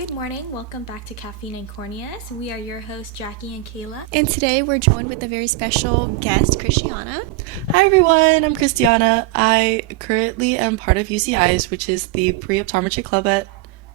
Good morning. Welcome back to Caffeine&Corneas. We are your hosts, Jackie and Kayla. And today we're joined with a very special guest, Kristiana. Hi everyone, I'm Kristiana. I currently am part of UCI's, which is the pre-optometry club at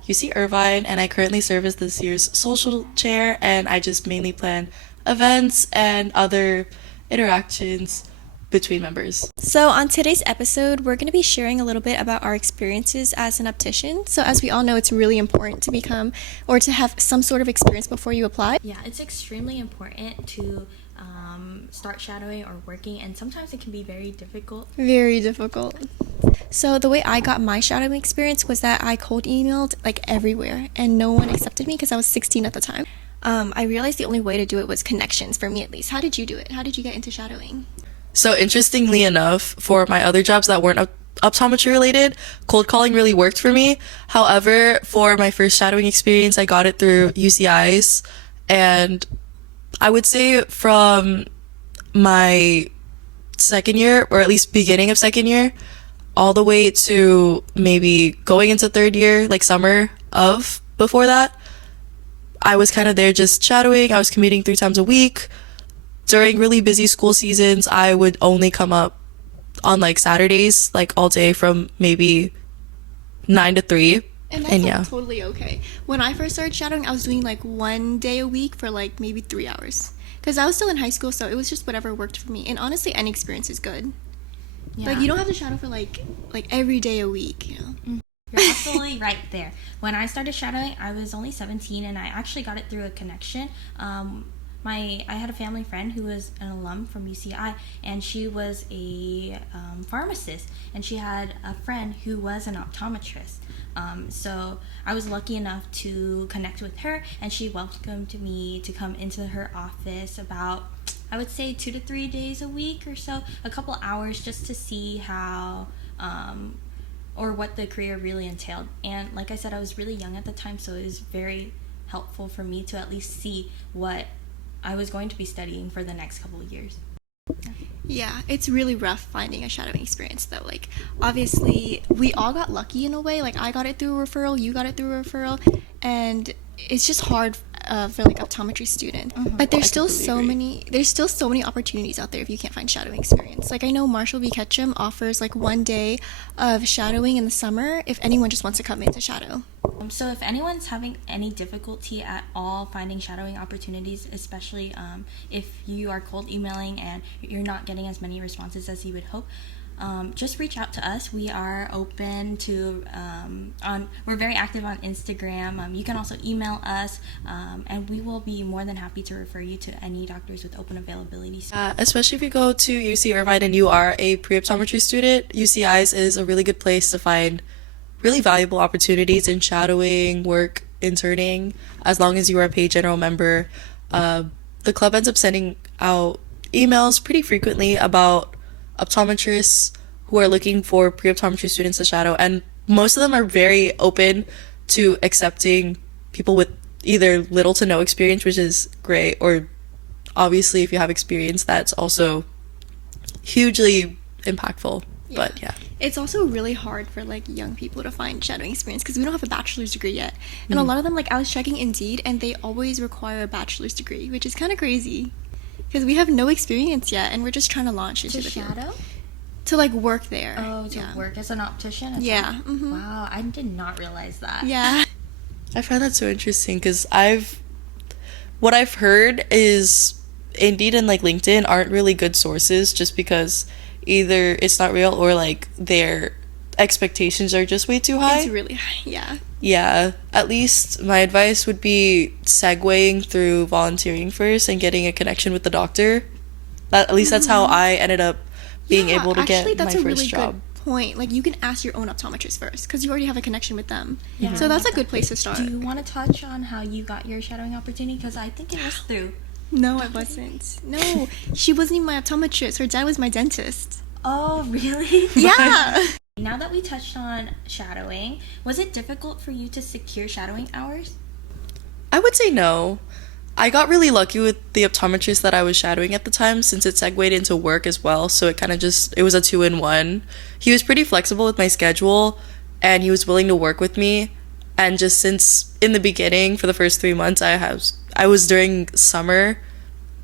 UC Irvine, and I currently serve as this year's social chair, and I just mainly plan events and other interactions between members. So on today's episode, we're going to be sharing a little bit about our experiences as an optician. So as we all know, it's really important to become or to have some sort of experience before you apply. Yeah, it's extremely important to start shadowing or working, and sometimes it can be very difficult. Very difficult. So the way I got my shadowing experience was that I cold emailed like everywhere, and no one accepted me because I was 16 at the time. I realized the only way to do it was connections, for me at least. How did you do it? How did you get into shadowing? So interestingly enough, for my other jobs that weren't optometry related, cold calling really worked for me. However, for my first shadowing experience, I got it through UCI's, and I would say from my second year, or at least beginning of second year, all the way to maybe going into third year, like summer of before that, I was kind of there just shadowing. I was commuting 3 times a week. During really busy school seasons, I would only come up on like Saturdays, like all day from maybe 9 to 3. And that's like totally okay. When I first started shadowing, I was doing like 1 day a week for like maybe 3 hours. Because I was still in high school, so it was just whatever worked for me. And honestly, any experience is good. Yeah. Like, you don't have to shadow for like every day a week, you know? You're absolutely right there. When I started shadowing, I was only 17, and I actually got it through a connection. I had a family friend who was an alum from UCI, and she was a pharmacist, and she had a friend who was an optometrist. So I was lucky enough to connect with her, and she welcomed me to come into her office about, I would say, 2 to 3 days a week or so, a couple hours, just to see how or what the career really entailed. And like I said, I was really young at the time, so it was very helpful for me to at least see what I was going to be studying for the next couple of years. Yeah, it's really rough finding a shadowing experience though. Like, obviously, we all got lucky in a way. Like, I got it through a referral, you got it through a referral, and it's just hard for like optometry students. Mm-hmm. But there's still so many opportunities out there if you can't find shadowing experience. Like, I know Marshall B. Ketchum offers like 1 day of shadowing in the summer if anyone just wants to come in to shadow. So if anyone's having any difficulty at all finding shadowing opportunities, especially if you are cold emailing and you're not getting as many responses as you would hope, just reach out to us. We are open to we're very active on Instagram. You can also email us, and we will be more than happy to refer you to any doctors with open availability. Especially if you go to UC Irvine and you are a pre-optometry student, UCI's is a really good place to find really valuable opportunities in shadowing, work, interning, as long as you are a paid general member. The club ends up sending out emails pretty frequently about optometrists who are looking for pre-optometry students to shadow, and most of them are very open to accepting people with either little to no experience, which is great, or obviously if you have experience, that's also hugely impactful. Yeah. But yeah, it's also really hard for like young people to find shadowing experience because we don't have a bachelor's degree yet, and a lot of them, like, I was checking Indeed and they always require a bachelor's degree, which is kind of crazy because we have no experience yet and we're just trying to launch into the field. Shadow? To like work there. Oh, to work as an optician? Yeah. Mm-hmm. Wow, I did not realize that. Yeah. I find that so interesting because what I've heard is Indeed and like LinkedIn aren't really good sources just because either it's not real or like their expectations are just way too high. It's really high, yeah. Yeah, at least my advice would be segueing through volunteering first and getting a connection with the doctor. At least that's how I ended up being able to get my first really job. Good point. Like, you can ask your own optometrist first because you already have a connection with them. Yeah. So that's a good place to start. Do you want to touch on how you got your shadowing opportunity? Because I think it was through. No, I wasn't. No, she wasn't even my optometrist. Her dad was my dentist. Oh, really? Yeah. Now that we touched on shadowing, was it difficult for you to secure shadowing hours? I would say no. I got really lucky with the optometrist that I was shadowing at the time since it segued into work as well, so it kind of it was a 2-in-1. He was pretty flexible with my schedule, and he was willing to work with me, And just since in the beginning, for the first 3 months, I was during summer,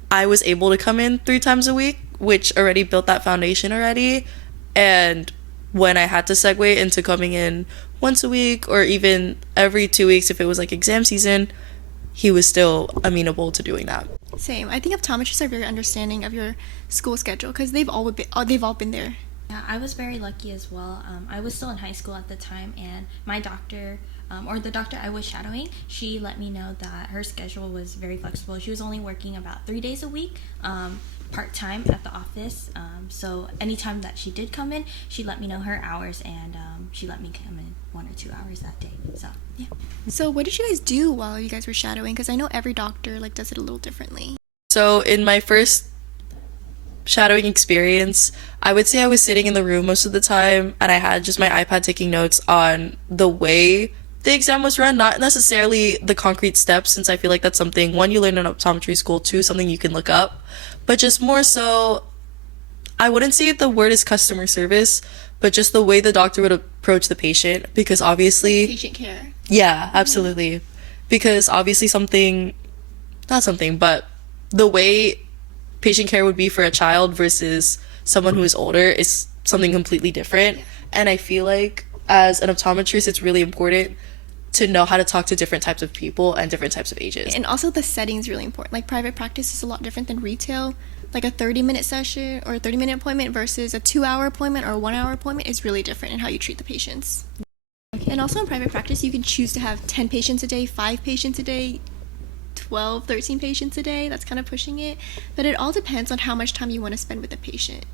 I was able to come in 3 times a week, which already built that foundation already. And when I had to segue into coming in once a week or even every 2 weeks if it was like exam season, he was still amenable to doing that. Same. I think optometrists are very understanding of your school schedule because they've all been there. Yeah, I was very lucky as well. I was still in high school at the time, and my doctor, or the doctor I was shadowing, she let me know that her schedule was very flexible. She was only working about 3 days a week, part-time at the office. So anytime that she did come in, she let me know her hours, and she let me come in 1 or 2 hours that day. So, yeah. So what did you guys do while you guys were shadowing? Because I know every doctor like does it a little differently. So in my first shadowing experience, I would say I was sitting in the room most of the time, and I had just my iPad taking notes on the way the exam was run, not necessarily the concrete steps, since I feel like that's something, one, you learn in optometry school, two, something you can look up, but just more so, I wouldn't say the word is customer service, but just the way the doctor would approach the patient, because obviously... Patient care. Yeah, absolutely. Because obviously but the way patient care would be for a child versus someone who is older is something completely different. And I feel like as an optometrist, it's really important to know how to talk to different types of people and different types of ages. And also the setting is really important. Like private practice is a lot different than retail. Like a 30-minute session or a 30-minute appointment versus a 2-hour appointment or a 1-hour appointment is really different in how you treat the patients. And also in private practice, you can choose to have 10 patients a day, 5 patients a day, 12, 13 patients a day. That's kind of pushing it. But it all depends on how much time you want to spend with the patient.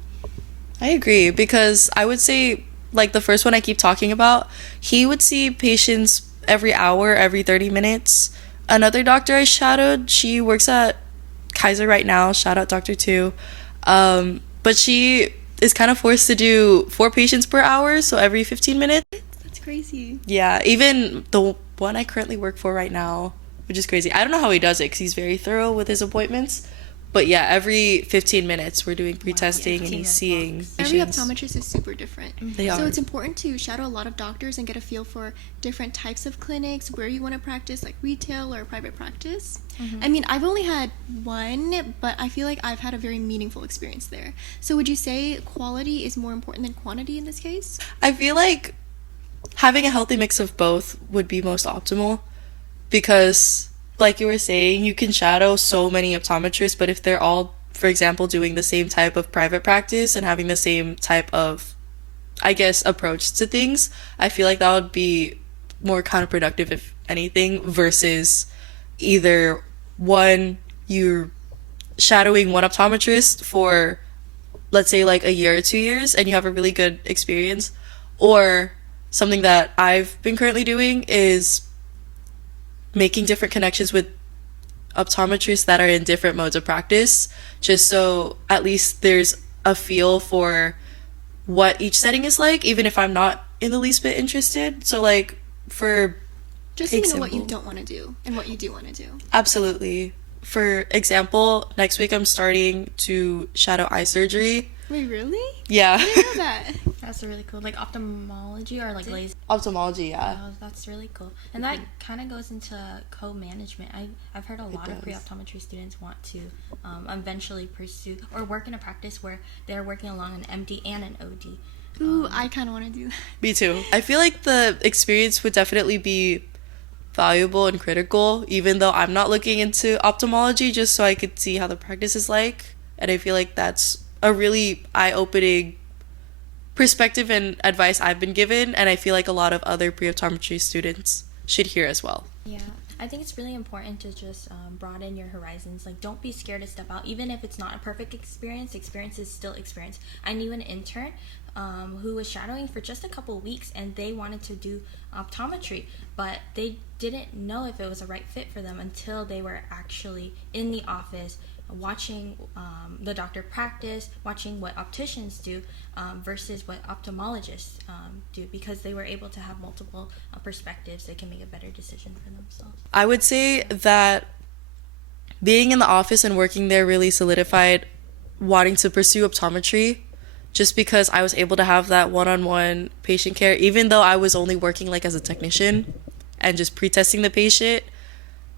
I agree, because I would say, like the first one I keep talking about, he would see patients every hour, every 30 minutes. Another doctor I shadowed, she works at Kaiser right now, shout out Dr. 2. But she is kind of forced to do 4 patients per hour, so every 15 minutes. That's crazy. Yeah, even the one I currently work for right now, which is crazy. I don't know how he does it because he's very thorough with his appointments. But yeah, every 15 minutes we're doing pre-testing and he's seeing Every patients. optometrist is super different. They are. So it's important to shadow a lot of doctors and get a feel for different types of clinics, where you want to practice, like retail or private practice. I mean, I've only had one, but I feel like I've had a very meaningful experience there. So would you say quality is more important than quantity in this case? I feel like having a healthy mix of both would be most optimal, because like you were saying, you can shadow so many optometrists, but if they're all, for example, doing the same type of private practice and having the same type of, I guess, approach to things, I feel like that would be more counterproductive, if anything, versus either one, you're shadowing one optometrist for, let's say, like a year or 2 years, and you have a really good experience, or something that I've been currently doing is making different connections with optometrists that are in different modes of practice, just so at least there's a feel for what each setting is like, even if I'm not in the least bit interested. So like, for Just so you know what you don't want to do and what you do want to do. Absolutely. For example, next week I'm starting to shadow eye surgery. Wait, really? Yeah. I didn't know that. That's really cool. Like ophthalmology or like laser. Ophthalmology, yeah. Oh, that's really cool. And that kind of goes into co-management. I've heard a lot of pre-optometry students want to eventually pursue or work in a practice where they're working along an MD and an OD. Ooh, I kind of want to do that. Me too. I feel like the experience would definitely be valuable and critical, even though I'm not looking into ophthalmology, just so I could see how the practice is like. And I feel like that's a really eye-opening perspective and advice I've been given, and I feel like a lot of other pre-optometry students should hear as well. Yeah, I think it's really important to just broaden your horizons. Like, don't be scared to step out, even if it's not a perfect experience. Experience is still experience. I knew an intern who was shadowing for just a couple weeks, and they wanted to do optometry, but they didn't know if it was a right fit for them until they were actually in the office watching the doctor practice, watching what opticians do versus what ophthalmologists do, because they were able to have multiple perspectives. They can make a better decision for themselves. I would say that being in the office and working there really solidified wanting to pursue optometry, just because I was able to have that one-on-one patient care, even though I was only working like as a technician. and just pre-testing the patient,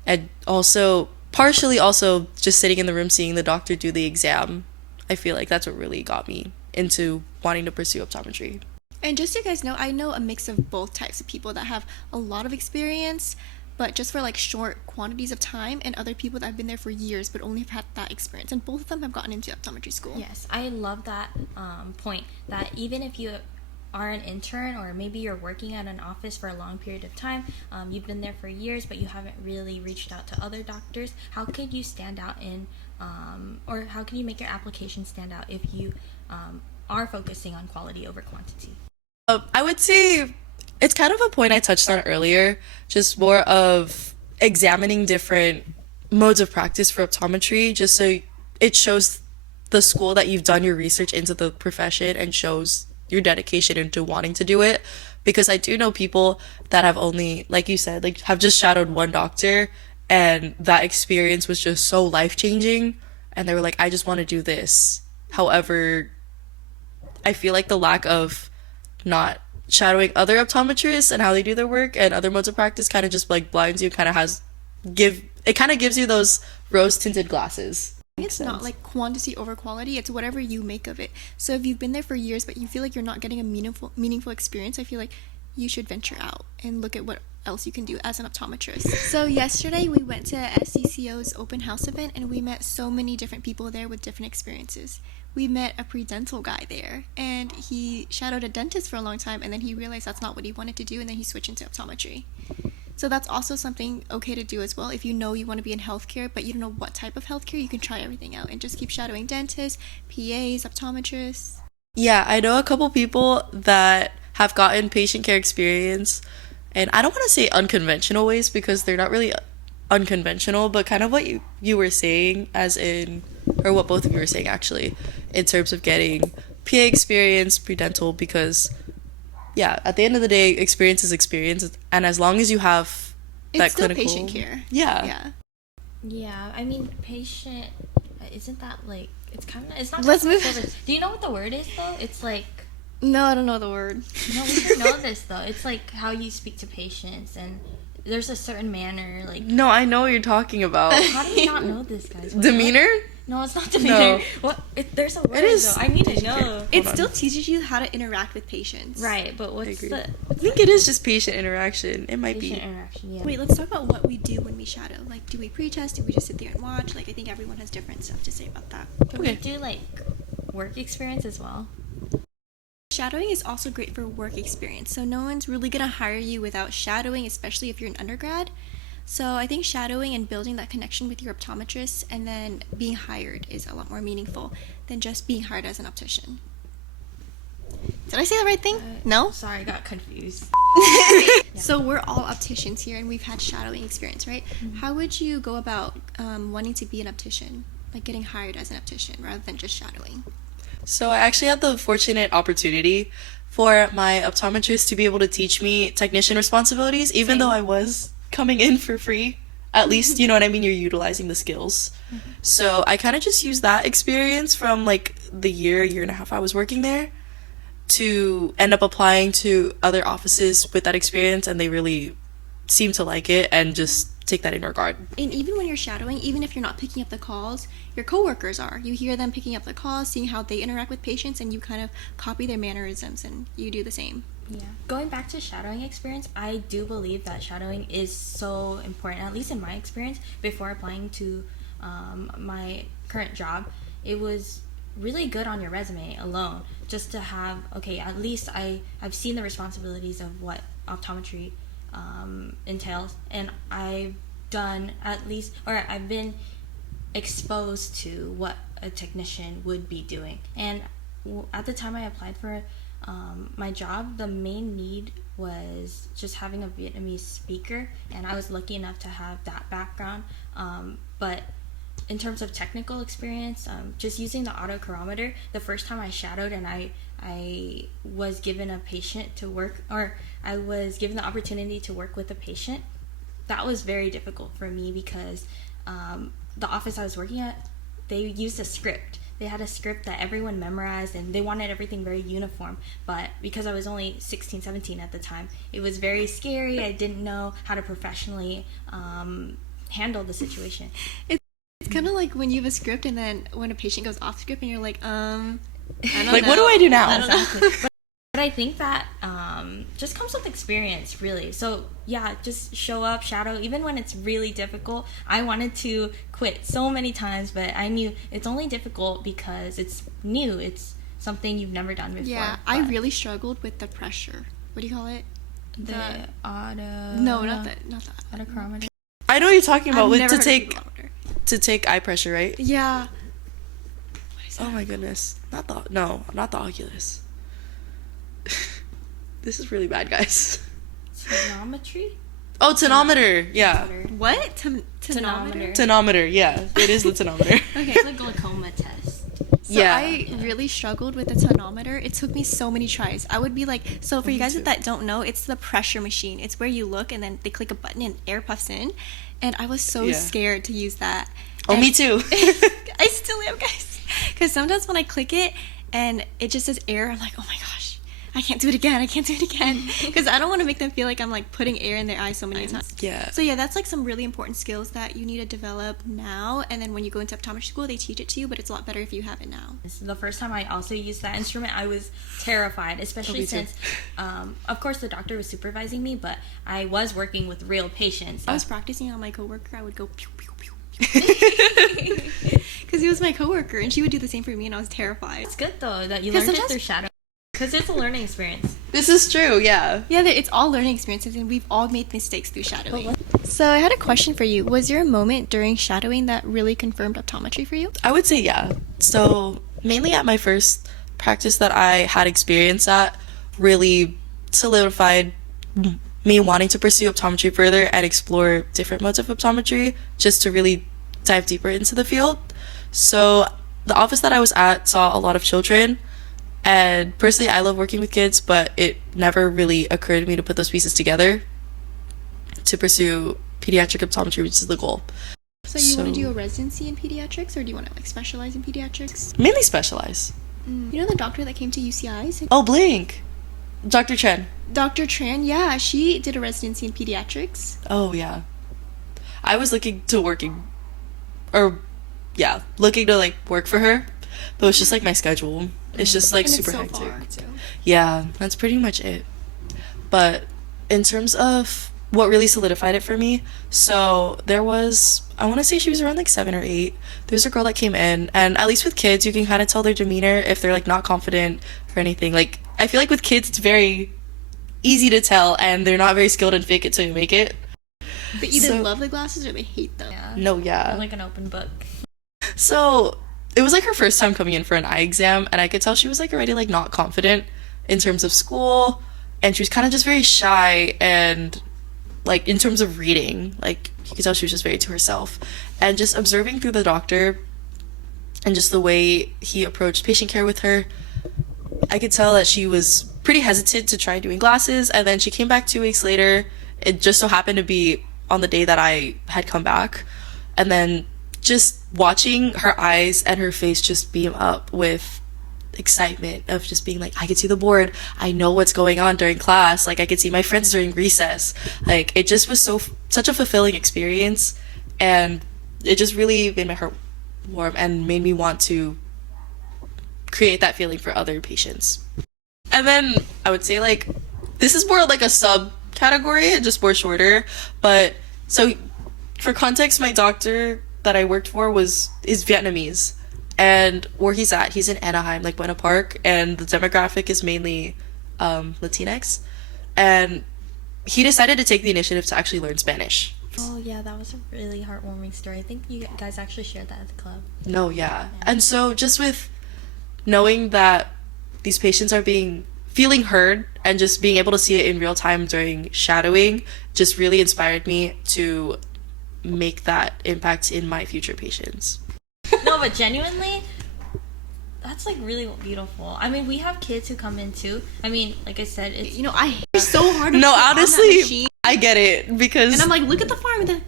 and also partially also just sitting in the room seeing the doctor do the exam. I feel like that's what really got me into wanting to pursue optometry. And just so you guys know, I know a mix of both types of people that have a lot of experience, but just for like short quantities of time, and other people that have been there for years but only have had that experience. And both of them have gotten into optometry school. Yes, I love that point, that even if you are an intern, or maybe you're working at an office for a long period of time, you've been there for years but you haven't really reached out to other doctors, how could you stand out in or how can you make your application stand out if you are focusing on quality over quantity? I would say it's kind of a point I touched on earlier, just more of examining different modes of practice for optometry, just so it shows the school that you've done your research into the profession and shows your dedication into wanting to do it. Because I do know people that have only, like you said, like have just shadowed one doctor, and that experience was just so life-changing, and they were like, I just want to do this. However, I feel like the lack of not shadowing other optometrists and how they do their work and other modes of practice kind of just like blinds you, kind of gives you those rose-tinted glasses. It's not like quantity over quality, it's whatever you make of it. So if you've been there for years but you feel like you're not getting a meaningful experience, I feel like you should venture out and look at what else you can do as an optometrist. So yesterday we went to SCCO's open house event, and we met so many different people there with different experiences. We met a pre-dental guy there, and he shadowed a dentist for a long time, and then he realized that's not what he wanted to do, and then he switched into optometry. So that's also something okay to do as well. If you know you want to be in healthcare, but you don't know what type of healthcare, you can try everything out and just keep shadowing dentists, PAs, optometrists. Yeah, I know a couple people that have gotten patient care experience, and I don't want to say unconventional ways because they're not really unconventional, but kind of what you were saying, as in, or what both of you were saying actually, in terms of getting PA experience, pre-dental, because yeah, at the end of the day, experience is experience, and as long as you have that it's still clinical patient care. Yeah, I mean, patient, isn't that like, it's kind of, it's not. Let's move. Do you know what the word is though? It's like, no, I don't know the word. No, we should know this though. It's like how you speak to patients, and there's a certain manner, like. No, I know what you're talking about. How do you not know this, guys? Demeanor? No, it's not demeanor. No. What? There's a word It is. though. I need to know. It still teaches you how to interact with patients. Right, but what's the? I think it is just patient interaction. It might Patient be. interaction. Yeah. Wait, let's talk about what we do when we shadow. Like, do we pre-test? Do we just sit there and watch? Like, I think everyone has different stuff to say about that. Can we do like work experience as well? Shadowing is also great for work experience. So no one's really gonna hire you without shadowing, especially if you're an undergrad. So I think shadowing and building that connection with your optometrist and then being hired is a lot more meaningful than just being hired as an optician. Did I say the right thing? No? Sorry, I got confused. So we're all opticians here, and we've had shadowing experience, right? Mm-hmm. How would you go about wanting to be an optician, like getting hired as an optician rather than just shadowing? So I actually had the fortunate opportunity for my optometrist to be able to teach me technician responsibilities, even though I was coming in for free. At least, you know what I mean, you're utilizing the skills. So I kind of just used that experience from like the year and a half I was working there to end up applying to other offices with that experience, and they really seem to like it and just take that in regard. And even when you're shadowing, even if you're not picking up the calls, your coworkers are. You hear them picking up the calls, seeing how they interact with patients, and you kind of copy their mannerisms and you do the same. Yeah. Going back to shadowing experience, I do believe that shadowing is so important, at least in my experience, before applying to my current job. It was really good on your resume alone, just to have, okay, at least I've seen the responsibilities of what optometry entails, and I've done at least, or I've been exposed to what a technician would be doing. And at the time I applied for my job, the main need was just having a Vietnamese speaker, and I was lucky enough to have that background. But in terms of technical experience, just using the autochronometer, the first time I shadowed and I was given a patient to work, or I was given the opportunity to work with a patient, that was very difficult for me because the office I was working at, they used a script they had a script that everyone memorized, and they wanted everything very uniform. But because I was only 16, 17 at the time, it was very scary. I didn't know how to professionally handle the situation. It's kind of like when you have a script and then when a patient goes off script and you're like, I don't Like, know. what do I do now? Exactly. But I think that just comes with experience, really. So yeah, just show up, shadow, even when it's really difficult. I wanted to quit so many times, but I knew it's only difficult because it's new. It's something you've never done before. Yeah, I really struggled with the pressure. What do you call it? The No, not the autochrometer. I know what you're talking about. I've With never to heard of take barometer. to take eye pressure, right? Yeah. Oh my goodness. Not the Oculus. This is really bad, guys. Tonometry? Oh, tonometer. Yeah. What? Tonometer. Tonometer. Yeah, it is the tonometer. Okay. It's a glaucoma test. So Yeah. I really struggled with the tonometer. It took me so many tries. I would be like, so for you guys that don't know, it's the pressure machine. It's where you look and then they click a button and air puffs in. And I was so scared to use that. Oh, And me too. I still am, guys. Because sometimes when I click it and it just says air, I'm like, oh my gosh, I can't do it again. Because I don't want to make them feel like I'm like putting air in their eyes so many times. Yeah. So yeah, that's like some really important skills that you need to develop now. And then when you go into optometry school, they teach it to you, but it's a lot better if you have it now. The first time I also used that instrument, I was terrified, especially me too. since, of course, the doctor was supervising me, but I was working with real patients. I was practicing on my coworker. I would go pew pew pew. Because he was my coworker, and she would do the same for me, and I was terrified. It's good though that you 'Cause learned it sometimes- through shadow, because it's a learning experience. This is true. Yeah. Yeah, it's all learning experiences, and we've all made mistakes through shadowing. So I had a question for you. Was there a moment during shadowing that really confirmed optometry for you? I would say yeah. So mainly at my first practice that I had experience at really solidified me wanting to pursue optometry further and explore different modes of optometry just to really dive deeper into the field. So the office that I was at saw a lot of children, and personally I love working with kids, but it never really occurred to me to put those pieces together to pursue pediatric optometry, which is the goal. So you want to do a residency in pediatrics, or do you want to like specialize in pediatrics? Mainly specialize. You know the doctor that came to UCI? Oh, Blink. Dr. Chen. Dr. Tran, yeah, she did a residency in pediatrics. Oh, yeah. I was looking to like work for her, but it's just like my schedule. It's just like And super it's so hectic. far, too. Yeah, that's pretty much it. But in terms of what really solidified it for me, so there was, I want to say she was around like 7 or 8. There's a girl that came in, and at least with kids, you can kind of tell their demeanor if they're like not confident or anything. Like, I feel like with kids, it's very easy to tell, and they're not very skilled in fake it till you make it. They either So- love the glasses or they hate them. Yeah. No, yeah. Like an open book. So it was like her first time coming in for an eye exam, and I could tell she was like already like not confident in terms of school, and she was kind of just very shy, and like in terms of reading, like you could tell she was just very to herself. And just observing through the doctor and just the way he approached patient care with her, I could tell that she was pretty hesitant to try doing glasses. And then she came back 2 weeks later. It just so happened to be on the day that I had come back, and then just watching her eyes and her face just beam up with excitement of just being like, I could see the board, I know what's going on during class, like I could see my friends during recess. Like, it just was such a fulfilling experience, and it just really made my heart warm and made me want to create that feeling for other patients. And then I would say like this is more like a subcategory, just more shorter, but so for context, my doctor that I worked for is Vietnamese, and where he's in Anaheim, like Buena Park, and the demographic is mainly Latinx, and he decided to take the initiative to actually learn Spanish. Oh yeah, that was a really heartwarming story. I think you guys actually shared that at the club. No, yeah. And so just with knowing that these patients are feeling heard and just being able to see it in real time during shadowing just really inspired me to make that impact in my future patients. No, but genuinely, that's like really beautiful. I mean, we have kids who come in too. I mean, like I said, it's You know, I hate so hard to No, put on that honestly, machine. I get it, because And I'm like, look at the farm. And then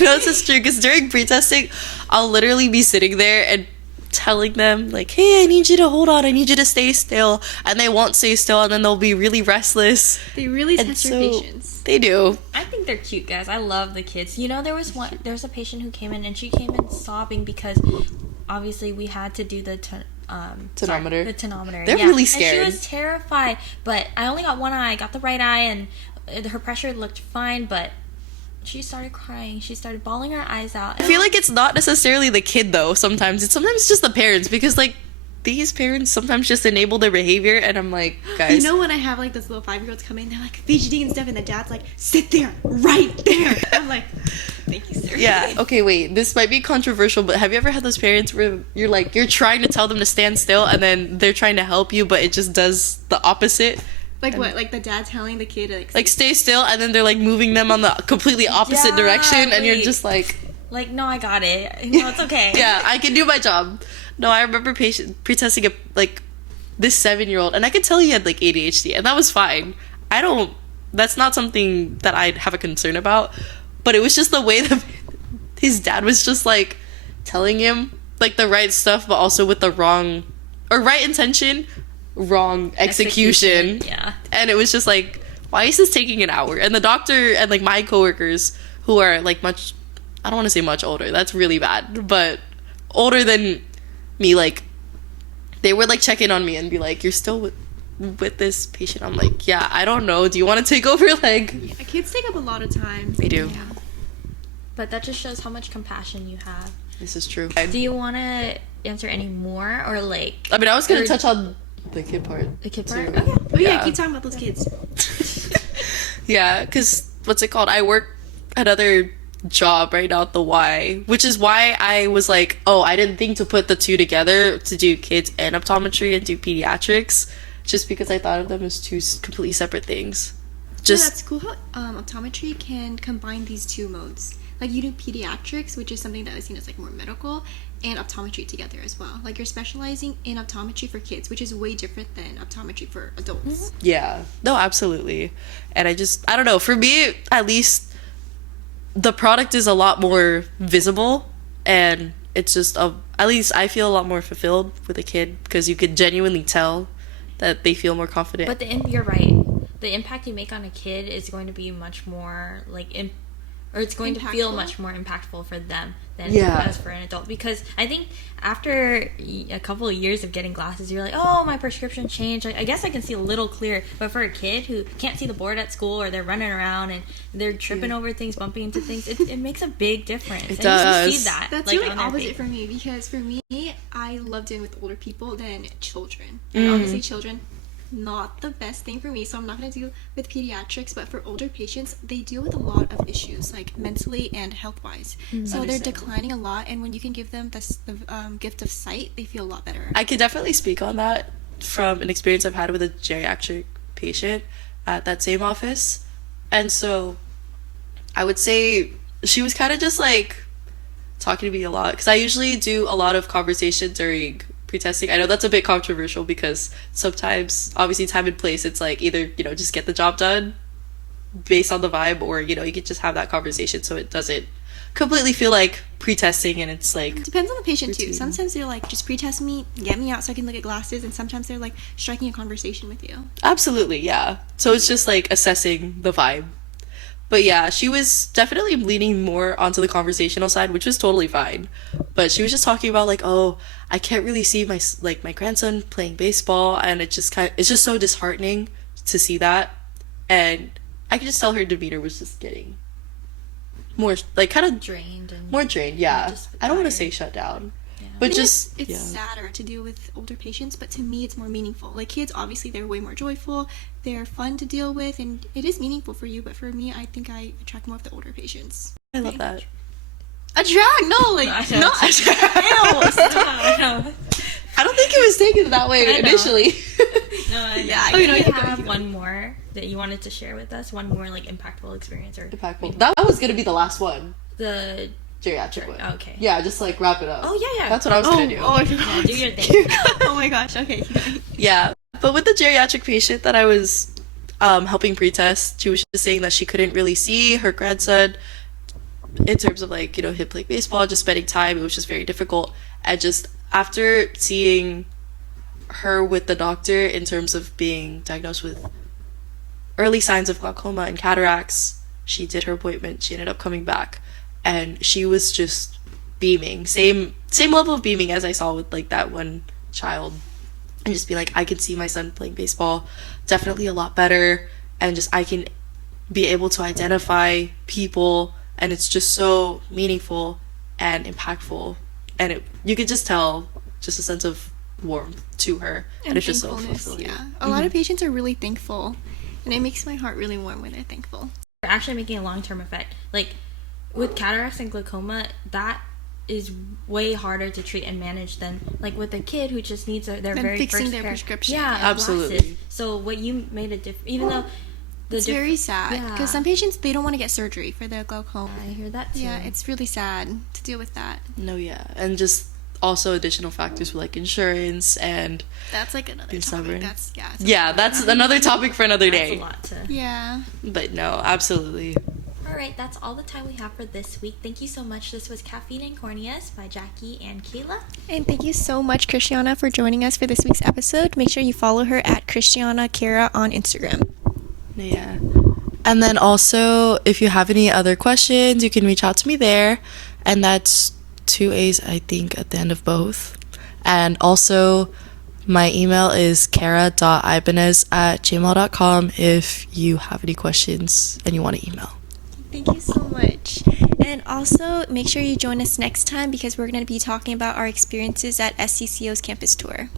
no, this is true, because during pre-testing, I'll literally be sitting there and telling them like, hey, I need you to hold on, I need you to stay still, and they won't stay still, and then they'll be really restless. They really test your patience. They do. I think they're cute, guys. I love the kids. You know, there was a patient who came in, and she came in sobbing because obviously we had to do the tonometer. The tonometer. They're really scared. And she was terrified, but I only got one eye. I got the right eye, and her pressure looked fine, but she started crying. She started bawling her eyes out. I feel like it's not necessarily the kid, though. Sometimes it's just the parents, because like these parents sometimes just enable their behavior, and I'm like, guys. You know, when I have like those little 5-year-olds come in, they're like fidgeting and stuff, and the dad's like, sit there, right there. I'm like, thank you, sir. Yeah. Okay, wait. This might be controversial, but have you ever had those parents where you're trying to tell them to stand still, and then they're trying to help you, but it just does the opposite? Like what? Like the dad telling the kid to like stay still, and then they're like moving them on the completely opposite direction, and you're just like, no, I got it. No, it's okay. yeah, I can do my job. No, I remember pretesting this 7-year-old, and I could tell he had like ADHD, and that was fine. That's not something that I'd have a concern about, but it was just the way that his dad was just like telling him like the right stuff, but also with the right intention, wrong execution. Yeah. And it was just like, why is this taking an hour? And the doctor and like my coworkers, who are like I don't want to say much older, that's really bad, but older than me, like they would like check in on me and be like, you're still with this patient? I'm like, yeah, I don't know, do you want to take over? Like, yeah, kids take up a lot of time. They do. Yeah. But that just shows how much compassion you have. this is true. Do you want to answer any more, or like? I mean, I was gonna touch on the kid part. The kid part? too. Okay. Oh yeah, keep talking about those kids. Yeah, because what's it called? I work another job right now at the Y, which is why I was like, oh, I didn't think to put the two together to do kids and optometry and do pediatrics, just because I thought of them as two completely separate things. Just that's cool how optometry can combine these two modes. Like you do pediatrics, which is something that is seen as like more medical, and optometry together as well. Like you're specializing in optometry for kids, which is way different than optometry for adults. Yeah, no, absolutely. And I don't know, for me at least, the product is a lot more visible, and it's just at least I feel a lot more fulfilled with a kid, because you could genuinely tell that they feel more confident. But you're right. The impact you make on a kid is going to be much more like or it's going to feel much more impactful for them than as for an adult. Because I think after a couple of years of getting glasses, you're like, oh, my prescription changed. I guess I can see a little clearer. But for a kid who can't see the board at school, or they're running around and they're tripping over things, bumping into things, it makes a big difference. It does. You see that. That's like, really opposite for me, because for me, I love dealing with older people than children. And obviously children, not the best thing for me, so I'm not going to deal with pediatrics. But for older patients, they deal with a lot of issues, like mentally and health wise. So they're declining a lot, and when you can give them the gift of sight, they feel a lot better. I could definitely speak on that from an experience I've had with a geriatric patient at that same office. And so I would say she was kind of just like talking to me a lot, because I usually do a lot of conversation during pre-testing. I know that's a bit controversial, because sometimes obviously time and place, it's like either, just get the job done based on the vibe, or you could just have that conversation so it doesn't completely feel like pre-testing, and it's like depends on the patient routine. too. Sometimes they're like, just pre-test me, get me out so I can look at glasses, and sometimes they're like striking a conversation with you. Absolutely, yeah. So it's just like assessing the vibe. But yeah, she was definitely leaning more onto the conversational side, which was totally fine. But she was just talking about like, oh, I can't really see my grandson playing baseball, and it's just so disheartening to see that. And I could just tell her demeanor was just getting more like kind of drained and more drained. Yeah, just I don't want to tired. say shut down. Yeah. But And just it's sadder to deal with older patients, but to me it's more meaningful. Like kids, obviously they're way more joyful, they're fun to deal with, and it is meaningful for you. But for me, I think I attract more of the older patients. I love that. Attract? No, like no. I don't think it was taken that way I know. initially. No, Yeah, do you know, you keep have going. one more that you wanted to share with us? One more like impactful experience, or Impactful. That was gonna be the last one. the Geriatric one. okay. Yeah, just like wrap it up. Oh yeah. That's what I was gonna do. Yeah, do your thing. Oh my gosh. Okay. Yeah, but with the geriatric patient that I was helping pre-test, she was just saying that she couldn't really see her grandson in terms of like him playing baseball, just spending time. It was just very difficult, and just after seeing her with the doctor in terms of being diagnosed with early signs of glaucoma and cataracts, she did her appointment. She ended up coming back, and she was just beaming. Same level of beaming as I saw with like that one child, and just be like, I can see my son playing baseball definitely a lot better, and just I can be able to identify people, and it's just so meaningful and impactful, and you could just tell just a sense of warmth to her, and it's just so fulfilling. Yeah, a lot of patients are really thankful, and it makes my heart really warm when they're thankful. They're actually making a long-term effect. Like with cataracts and glaucoma, that is way harder to treat and manage than like with a kid who just needs their very fixing first their pair. prescription. Yeah, Absolutely. glasses. So what you made a difference, even though It's very sad because Yeah. some patients, they don't want to get surgery for their glaucoma. I hear that too. Yeah, it's really sad to deal with that. No, yeah, and just also additional factors with like insurance and That's like another Being topic. stubborn. That's that's another topic for another That's day. a lot to. Yeah. But no, absolutely. All right, that's all the time we have for this week. Thank you so much. This was Caffeine&Corneas by Jackie and Kayla. And thank you so much, Kristiana, for joining us for this week's episode. Make sure you follow her at Kristiana Kara on Instagram. Yeah. And then also, if you have any other questions, you can reach out to me there. And that's 2 A's, I think, at the end of both. And also, my email is kara.ibanez@gmail.com if you have any questions and you want to email. Thank you so much. And also, make sure you join us next time because we're going to be talking about our experiences at SCCO's campus tour.